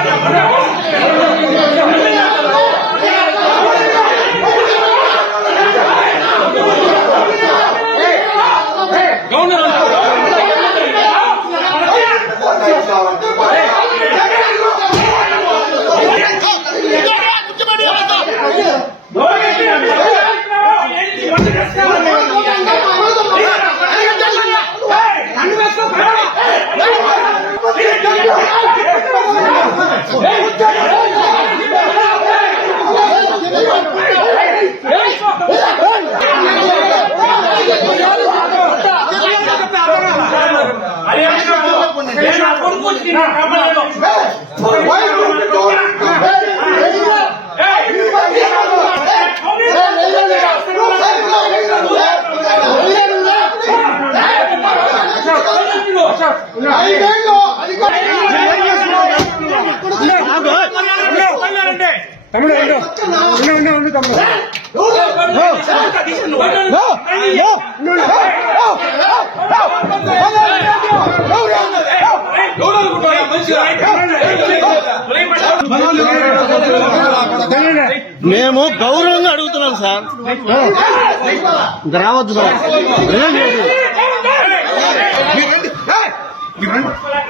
Olha, olha, olha. తమ్ముడు ఉండు ఉండు ఉండు తమ్ముడు మేము గౌరవంగా అడుగుతున్నాం సార్. రావద్దు సార్.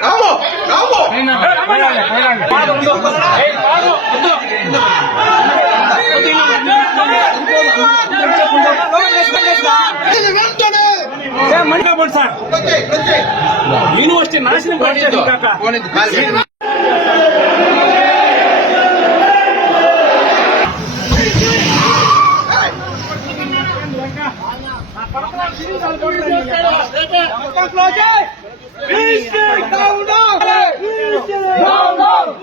రాము రాము. సార్ వచ్చేయ్, వచ్చేయ్. యూనివర్సిటీ నాశనం పడిచేది కాక Down, down!